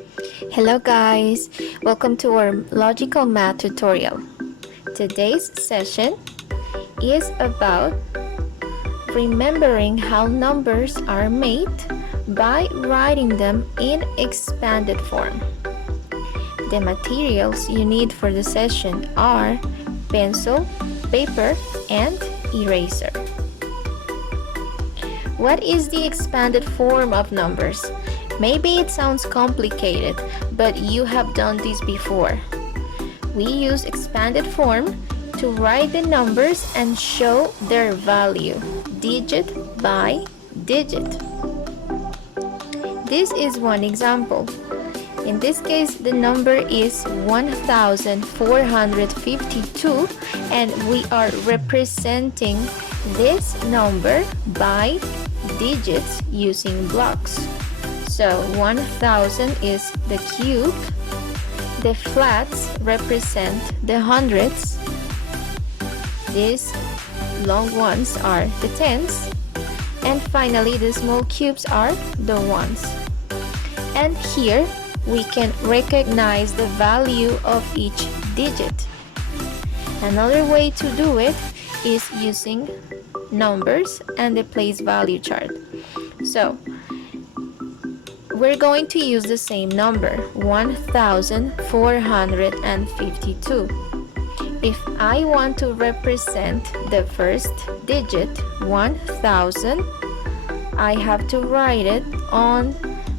Hello guys, welcome to our logical math tutorial. Today's session is about remembering how numbers are made by writing them in expanded form. The materials you need for the session are pencil, paper, and eraser. What is the expanded form of numbers? Maybe it sounds complicated, but you have done this before. We use expanded form to write the numbers and show their value, digit by digit. This is one example. In this case, the number is 1452, and we are representing this number by digits using blocks. So 1000 is the cube, the flats represent the hundreds, these long ones are the tens, and finally the small cubes are the ones. And here we can recognize the value of each digit. Another way to do it is using numbers and the place value chart. So we're going to use the same number, 1452. If I want to represent the first digit, 1000, I have to write it on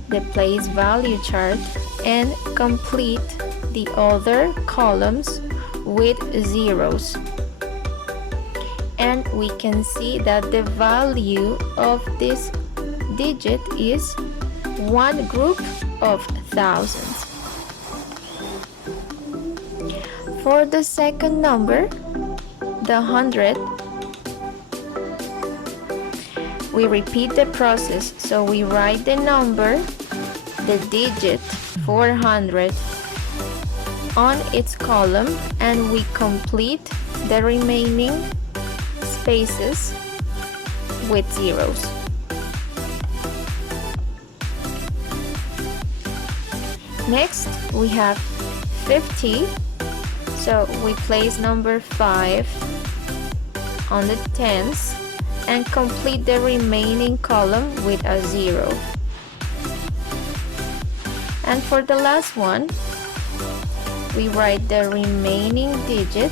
the place value chart and complete the other columns with zeros. And we can see that the value of this digit is one group of thousands. For the second number, the 100, we repeat the process. So we write the number, the digit 400 on its column, and we complete the remaining spaces with zeros. Next, we have 50. So we place number 5 on the tens and complete the remaining column with a 0. And for the last one, we write the remaining digit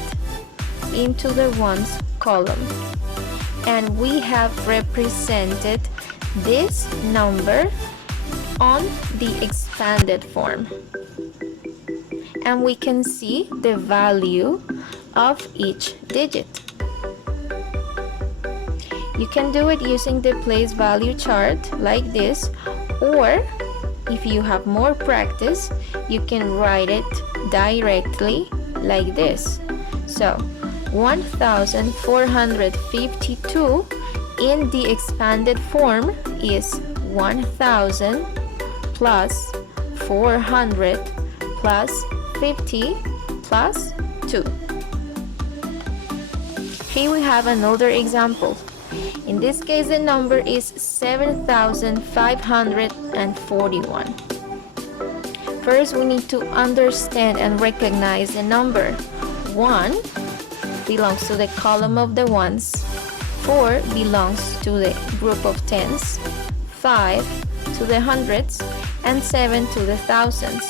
into the ones column. And we have represented this number on the expanded form. And we can see the value of each digit. You can do it using the place value chart like this, or if you have more practice, you can write it directly like this. So 1452 in the expanded form is 1000 plus 400 plus 50 plus 2. Here we have another example. In this case, the number is 7541. First, we need to understand and recognize the number. 1 belongs to the column of the ones, 4 belongs to the group of tens, 5 to the hundreds, and 7 to the thousands.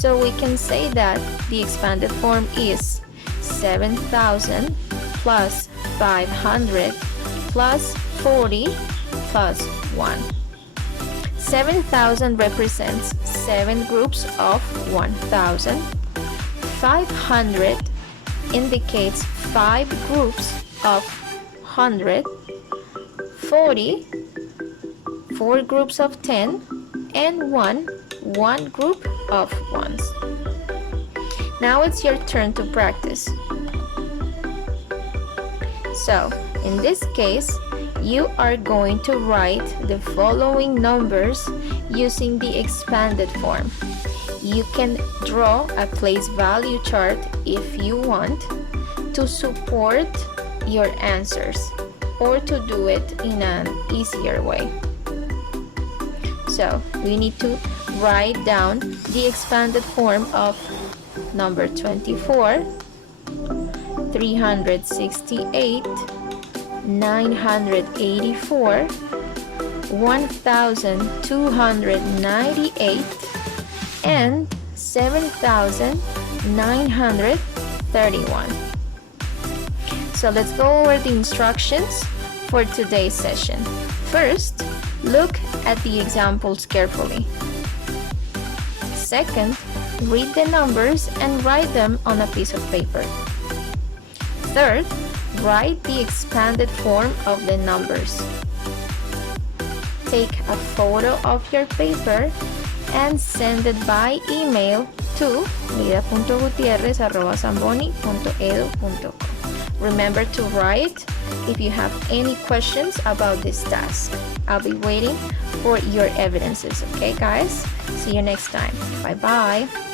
So we can say that the expanded form is 7000 plus 500 plus 40 plus 1. 7000 represents 7 groups of 1000. 500 indicates 5 groups of 100. 40, 4 groups of 10, and 1 group of ones. Now it's your turn to practice. So in this case, you are going to write the following numbers using the expanded form. You can draw a place value chart if you want to support your answers or to do it in an easier way. So we need to write down the expanded form of number 24, 368, 984, 1298, and 7931. So let's go over the instructions for today's session. First, look at the examples carefully. Second, read the numbers and write them on a piece of paper. Third, write the expanded form of the numbers. Take a photo of your paper and send it by email to vida.gutierrez@zamboni.edu.com. Remember to write if you have any questions about this task. I'll be waiting for your evidences, okay guys? See you next time. Bye bye.